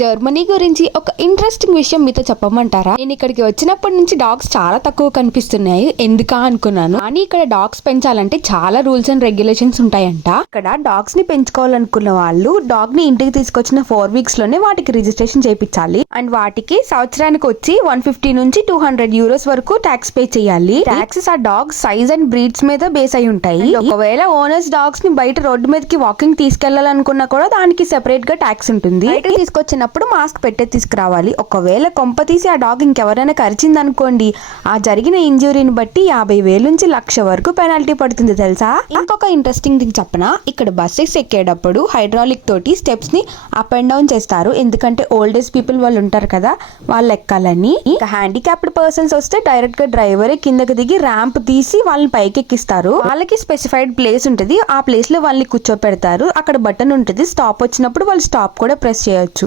Germany గురించి ఒక interesting విషయం మీతో చెప్పమంటారా? నేను ఇక్కడికి వచ్చినప్పటి నుంచి డాగ్స్ చాలా తక్కువ కనిపిస్తున్నాయి. ఎందుకా అనుకున్నాను. కానీ ఇక్కడ డాగ్స్ పెంచాలంటే చాలా రూల్స్ అండ్ రెగ్యులేషన్స్ ఉంటాయంట. ఇక్కడ డాగ్స్ని పెంచుకోవాలనుకున్న వాళ్ళు డాగ్ని ఇంటికి తీసుకొచ్చిన ఫోర్ వీక్స్లోనే వాటికి రిజిస్ట్రేషన్ చేయించాలి. అండ్ వాటికి సంవత్సరానికి వచ్చి వన్ ఫిఫ్టీ నుంచి టూ హండ్రెడ్ యూరోస్ వరకు ట్యాక్స్ పే చేయాలి. ట్యాక్సెస్ ఆ డాగ్ సైజ్ అండ్ బ్రీడ్స్ మీద బేస్ అయి ఉంటాయి. ఒకవేళ ఓనర్స్ డాగ్స్ని బయట రోడ్డు మీదకి వాకింగ్ తీసుకెళ్ళాలనుకున్నా కూడా దానికి సెపరేట్గా ట్యాక్స్ ఉంటుంది. తీసుకొచ్చిన తీసుకొచ్చినప్పుడు మాస్క్ పెట్టే తీసుకురావాలి. ఒకవేళ కొంప తీసి ఆ డాగ్ ఇంకెవరైనా కరిచింది అనుకోండి ఆ జరిగిన ఇంజురీని బట్టి యాభై వేల నుంచి లక్ష వరకు పెనాల్టీ పడుతుంది తెలుసా? ఇంకొక ఇంట్రెస్టింగ్ థింగ్ చెప్పనా? ఇక్కడ బస్సెస్ ఎక్కేటప్పుడు హైడ్రాలిక్ తోటి స్టెప్స్ని అప్ అండ్ డౌన్ చేస్తారు. ఎందుకంటే ఓల్డ్ ఏజ్ పీపుల్ వాళ్ళు ఉంటారు కదా వాళ్ళు ఎక్కాలని ఇంకా హ్యాండిక్యాప్డ్ పర్సన్స్ వస్తే డైరెక్ట్గా డ్రైవరే కిందకి దిగి ర్యాంప్ తీసి వాళ్ళని పైకి ఎక్కిస్తారు. వాళ్ళకి స్పెసిఫైడ్ ప్లేస్ ఉంటుంది. ఆ ప్లేస్లో వాళ్ళని కూర్చోపెడతారు. అక్కడ బటన్ ఉంటుంది. స్టాప్ వచ్చినప్పుడు వాళ్ళు స్టాప్ కూడా ప్రెస్ చేయొచ్చు.